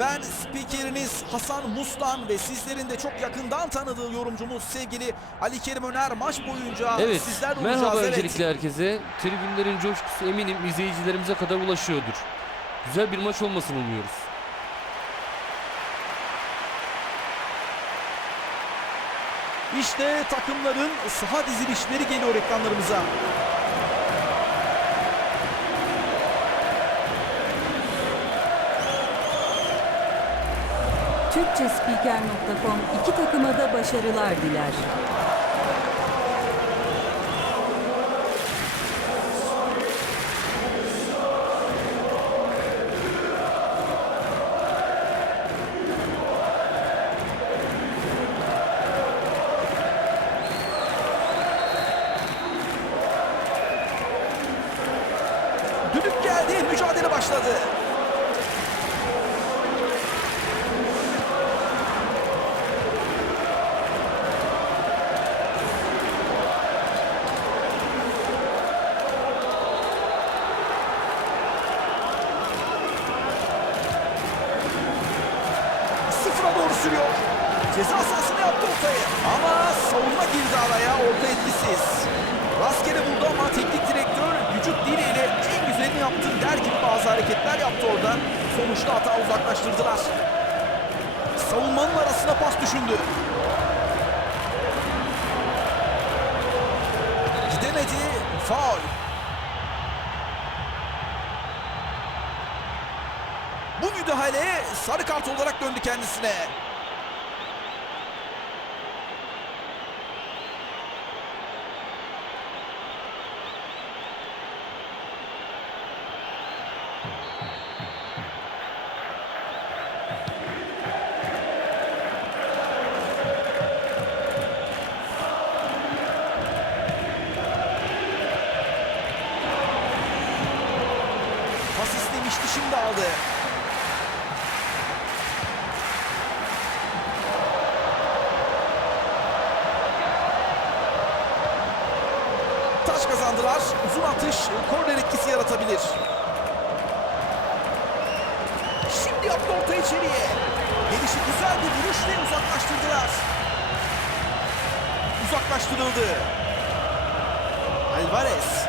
Ben spikeriniz Hasan Mustan ve sizlerin de çok yakından tanıdığı yorumcumuz sevgili Ali Kerim Öner maç boyunca Evet, merhaba olacağız. Evet. öncelikle herkese. Tribünlerin coşkusu eminim izleyicilerimize kadar ulaşıyordur. Güzel bir maç olmasını umuyoruz. İşte takımların saha dizilişleri geliyor ekranlarımıza. Türkçespiker.com iki takıma da başarılar diler. Sürüyor. Ceza sahasına yaptı ortayı. Ama savunma girdi araya. Orta etkisiz. Rastgele buldu ama teknik direktör vücut diliyle en güzelini yaptın der gibi bazı hareketler yaptı orada. Sonuçta hata uzaklaştırdılar. Savunmanın arasına pas düşündü. Gidemedi. Faul. Bu müdahale sarı kart olarak döndü kendisine. Pas istemişti şimdi aldı. Taş kazandılar. Uzun atış korner etkisi yaratabilir. Uzaklaştırıldı. Alvarez.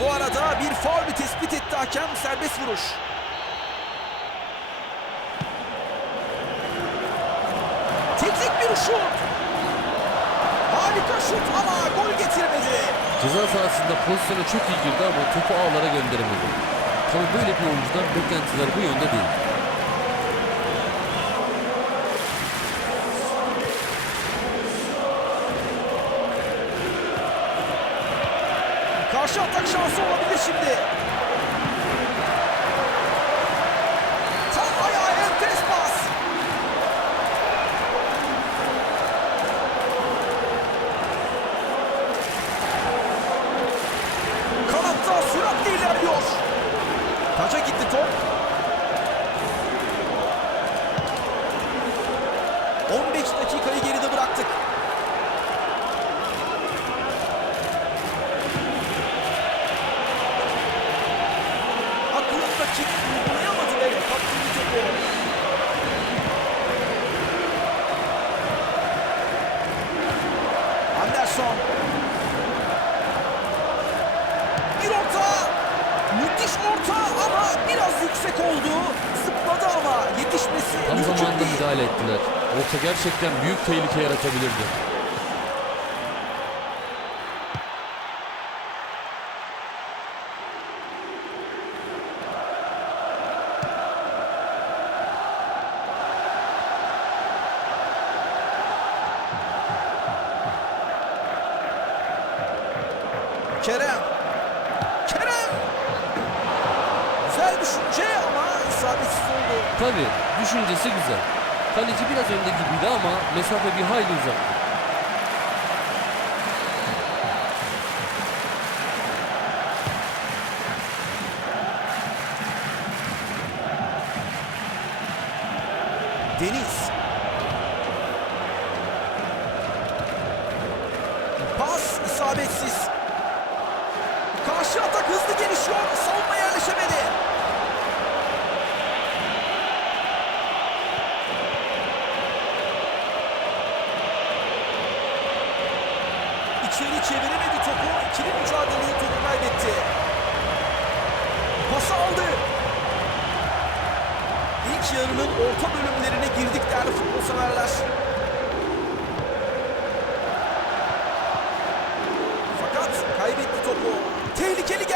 Bu arada bir faul tespit etti hakem serbest vuruş. Teknik bir şut. Harika şut ama gol getirmedi. Ceza sahasında pozisyona çok iyi girdi ama topu ağlara gönderemedi. Tabii böyle bir oyuncudan beklentiler bu yönde değil. Müdahale ettiler. Orta gerçekten büyük tehlike yaratabilirdi. Deniz.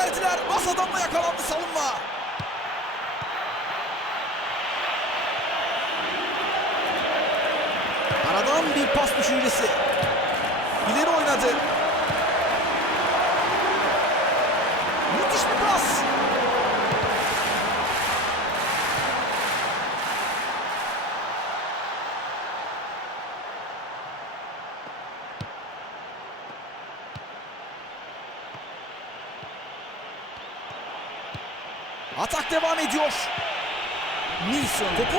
Tehlikeli geldiler. As adamla yakalandı savunma. Aradan bir pas düşüncesi. İleri oynadı. Müthiş bir pas. Atak devam ediyor. Nilsson topun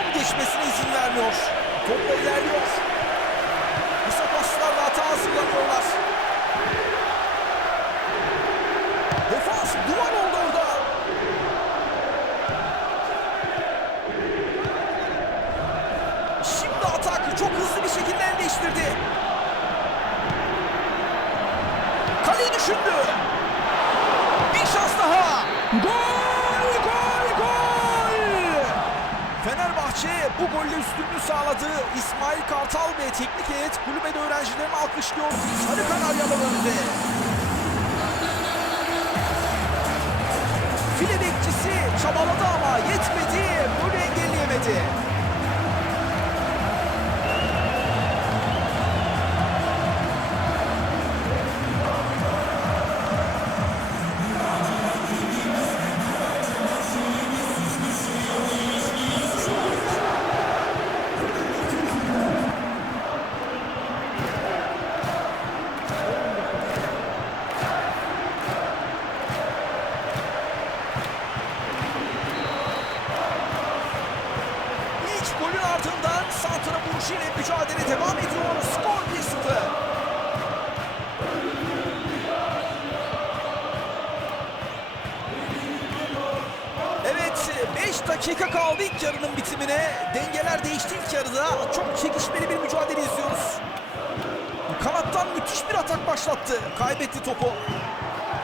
Dengeler değişti ilk yarıda. Çok çekişmeli bir mücadele izliyoruz. Kanattan müthiş bir atak başlattı. Kaybetti topu.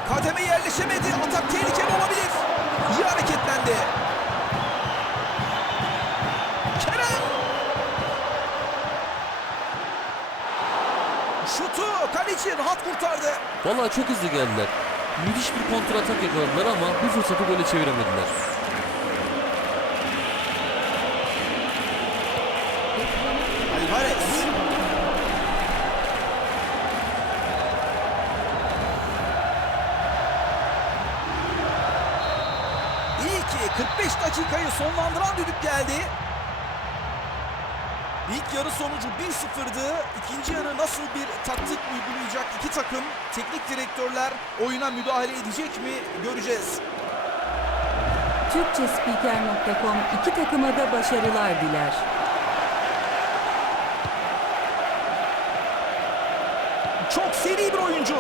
Kademe yerleşemedi. Atak tehlikeli olabilir. İyi hareketlendi. Kerem! Şutu kaleci rahat kurtardı. Vallahi çok hızlı geldiler. Müthiş bir kontra atak yakaladılar ama bu fırsatı gole çeviremediler. Dakikayı sonlandıran düdük geldi. İlk yarı sonucu 1-0'dı. İkinci yarı nasıl bir taktik uygulayacak iki takım, teknik direktörler oyuna müdahale edecek mi göreceğiz. Türkçespiker.com iki takıma da başarılar diler. Çok seri bir oyuncu.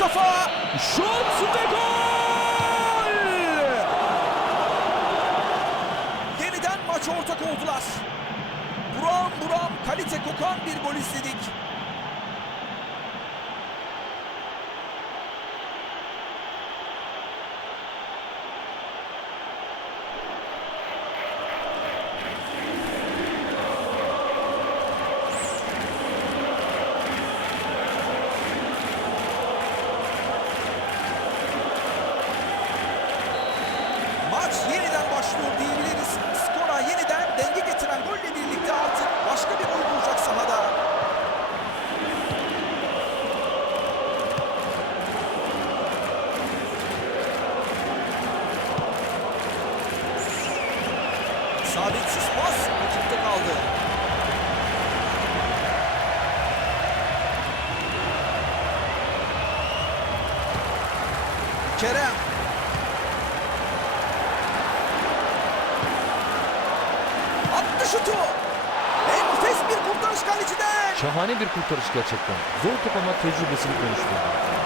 Kafa. Şut ve gol! Yeniden maça ortak oldular. Buram buram kalite kokan bir gol izledik. Maç yeniden başlıyor diyebiliriz. Skora yeniden denge getiren golle birlikte artık başka bir oyun olacak sahada. Sabitsiz pas rakipte kaldı. Kerem Attı şutu. Enfes bir kurtarış kaleciden. Şahane bir kurtarış gerçekten. Zor top ama tecrübesini konuşturdu.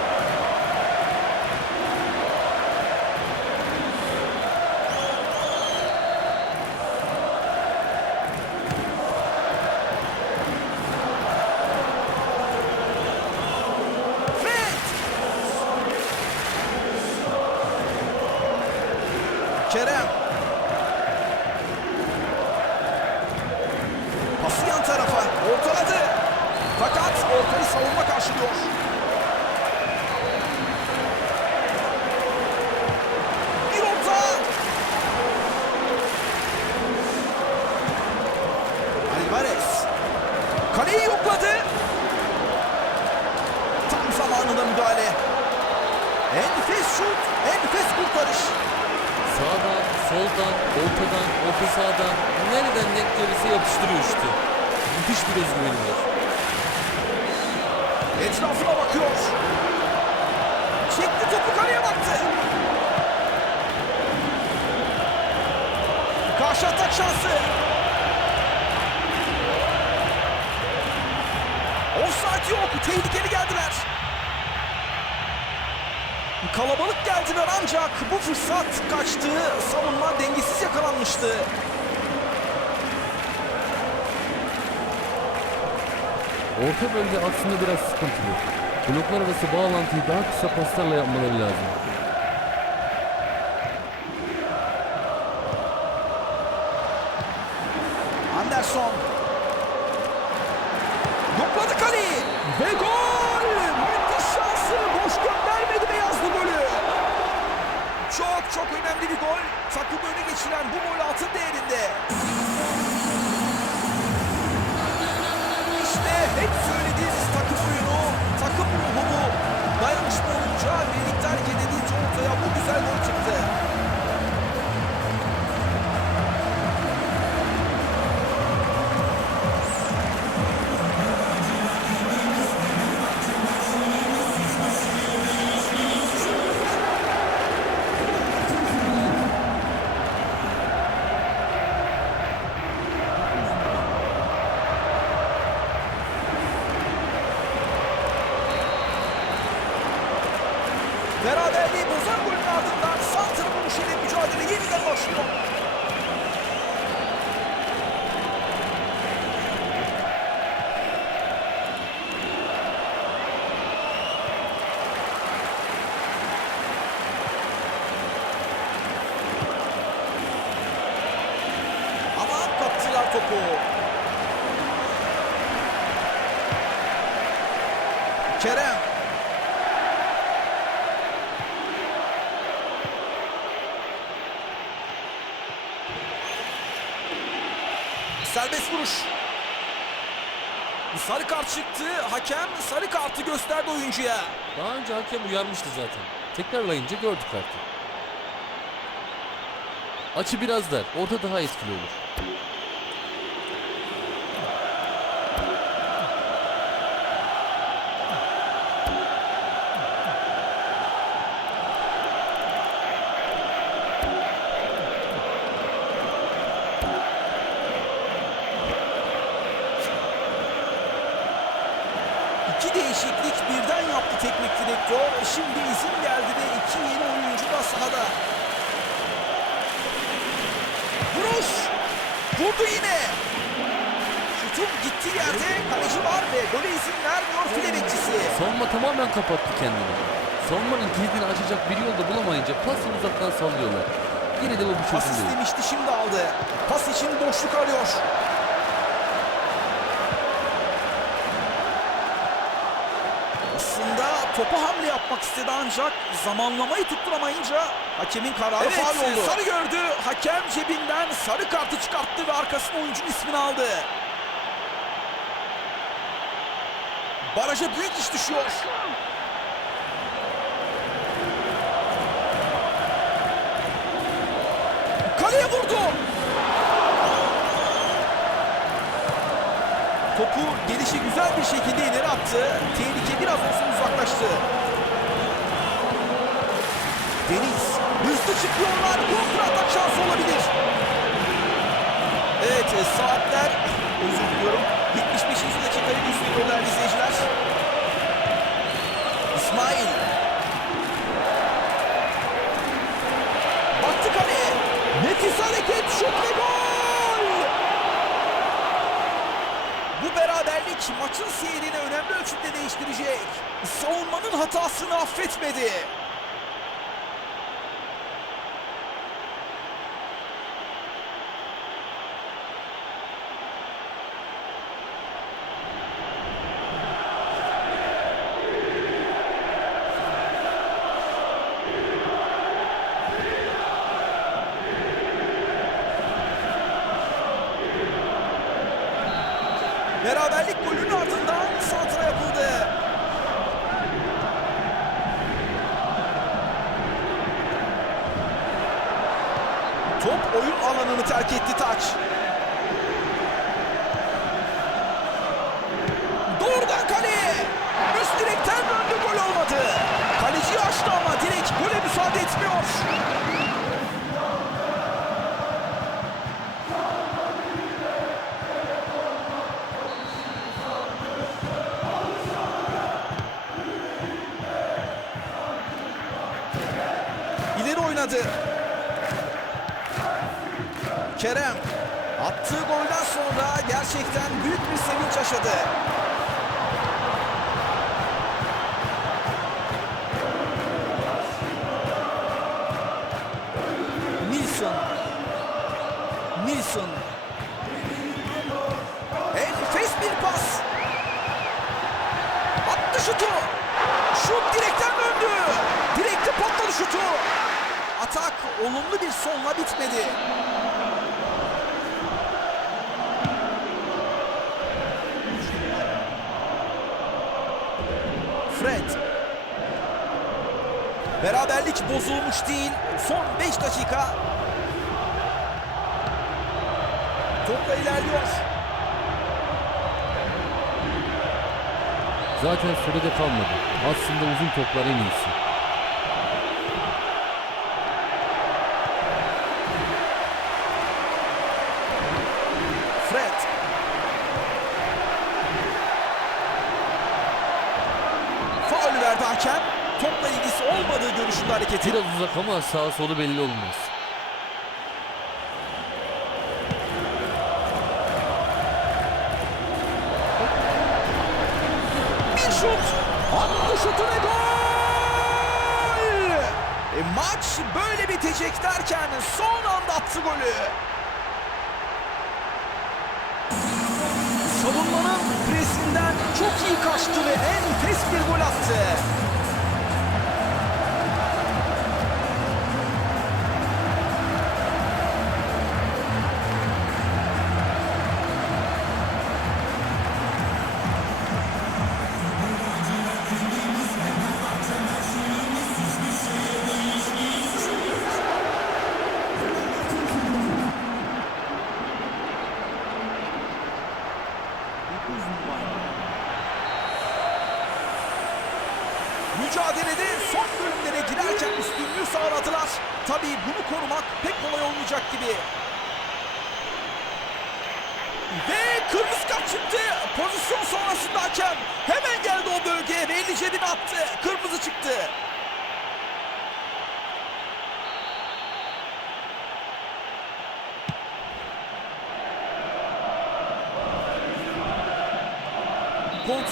Tarafa. Ortaladı. Fakat ortayı savunma karşılıyor. Bir orta. Alvarez. Kaleyi yokladı. Tam zamanında müdahale. Enfes şut, enfes kurtarış. Sağdan, soldan, ortadan, orta sahadan nereden denk gelirse yapıştırıyor işte. Müthiş bir özgüveni var. Etrafına bakıyor. Çekti topu kaleye baktı. Karşı atak şansı. Offside yok. Tehlikeli geldiler. Kalabalık geldiler ancak bu fırsat kaçtı. Savunma dengesiz yakalanmıştı. Orta bölge aslında biraz sıkıntılı. Bloklar arası bağlantıyı daha kısa paslarla yapmaları lazım. Anderson. Yokladı kaleyi. Ve gol! Müthiş şansı. Boş göndermedi beyazlı golü. Çok çok önemli bir gol. Takımı öne geçiren bu gol altın değerinde. Hep söylediğimiz takım oyunu, takım ruhu bu. Dayanışma olunca birlikte hareket edince ortaya bu güzel gol çıktı. Beraberliği bozan golün ardından Santra vuruşuyla mücadele yeniden başlıyor. Ama kaptılar topu. Kerem. Serbest vuruş. Sarı kart çıktı. Hakem sarı kartı gösterdi oyuncuya. Daha önce hakem uyarmıştı zaten. Tekrarlayınca gördük artık. Açı biraz dar. Orta daha etkili olur. Vurdu yine! Şutun gittiği yerde kaleci var ve gole izin vermiyor file bekçisi. Savunma tamamen kapattı kendini. Savunmanın kilidini açacak bir yol da bulamayınca pası uzaktan sallıyorlar. Yine de bu bir Pas çözüm değil. istemişti şimdi aldı. Pas için boşluk arıyor. Topa hamle yapmak istedi ancak zamanlamayı tutturamayınca hakemin kararı Evet, faul oldu. sarı gördü. Hakem cebinden sarı kartı çıkarttı ve arkasına oyuncunun ismini aldı. Baraja büyük iş düşüyor. Kaleye vurdu. Topu gelişi güzel bir şekilde ileri attı. Tehlike biraz olsun uzaklaştı. Deniz hızlı çıkıyorlar. Kontra atak şansı olabilir. Evet e, saatler özür diliyorum. 75. dakikayı gösteriyor değerli izleyiciler. İsmail. Baktı kaleye. Nefis hareket, şut ve gol! Bu beraberlik maçın seyrini önemli ölçüde değiştirecek. Savunmanın hatasını affetmedi. Pas. Attı şutu. Şut direkten döndü. Direkte patladı şutu. Atak olumlu bir sonla bitmedi. Fred. Beraberlik bozulmuş değil. Son 5 dakika. Topla ilerliyor. Zaten sürede kalmadı. Aslında uzun toplar en iyisi. Fred. Faul verdi hakem. Topla ilgisi olmadığı görüşünde hareket ediyor. Biraz uzak ama sağa solu belli olmaz. Böyle bitecek derken son anda attı golü. Savunmanın presinden çok iyi kaçtı ve enfes bir gol attı.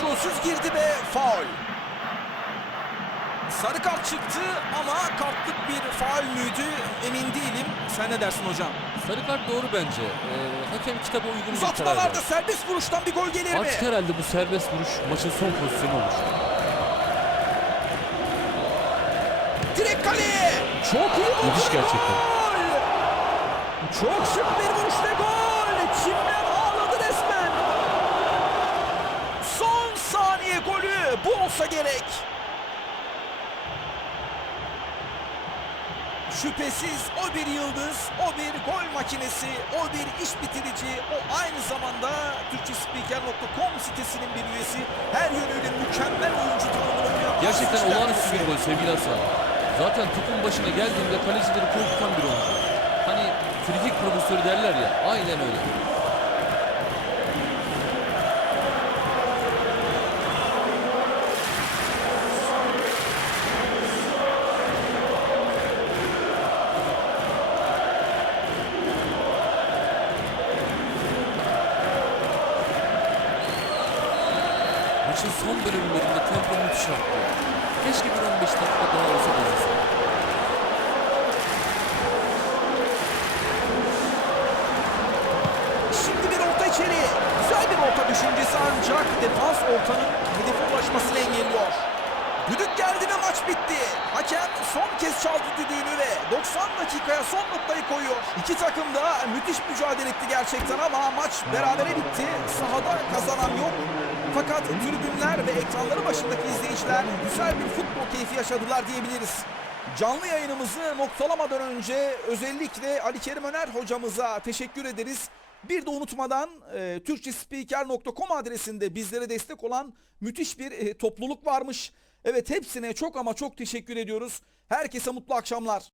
Kontrolsüz girdi ve faul. Sarı kart çıktı ama kartlık bir faul müydü emin değilim. Sen ne dersin hocam? Sarı kart doğru bence. Ee, hakem kitaba uygun bir Uzatmalarda verdi. serbest vuruştan bir gol gelir mi? Artık herhalde bu serbest vuruş maçın son pozisyonu olur. Direkt kaleye. Çok iyi vurdu Müthiş gerçekten. gol. Çok şık bir vuruş ve gol. Bu olsa gerek. Şüphesiz o bir yıldız, o bir gol makinesi, o bir iş bitirici, o aynı zamanda Türkçespiker.com sitesinin bir üyesi. Her yönüyle mükemmel oyuncu tanımını Gerçekten olağanüstü bir gol sevgili Hasan. Zaten topun başına geldiğinde kalecileri korkutan bir oyuncu. Hani frikik profesörü derler ya aynen öyle. Maçın son bölümlerinde tempo müthiş arttı. Keşke bir 15 dakika daha olsa izlesek. Şimdi bir orta içeriye. Güzel bir orta düşüncesi ancak defans ortanın hedefe ulaşmasını engelliyor. Düdük geldi ve maç bitti. Hakem son kez çaldı düdüğünü ve 90 dakikaya son noktayı koyuyor. İki takım da müthiş mücadele etti gerçekten ama maç berabere bitti. Sahada kazanan yok. Fakat tribünler ve ekranları başındaki izleyiciler güzel bir futbol keyfi yaşadılar diyebiliriz. Canlı yayınımızı noktalamadan önce özellikle Ali Kerim Öner hocamıza teşekkür ederiz. Bir de unutmadan e, türkçespiker.com adresinde bizlere destek olan müthiş bir e, topluluk varmış. Evet hepsine çok ama çok teşekkür ediyoruz. Herkese mutlu akşamlar.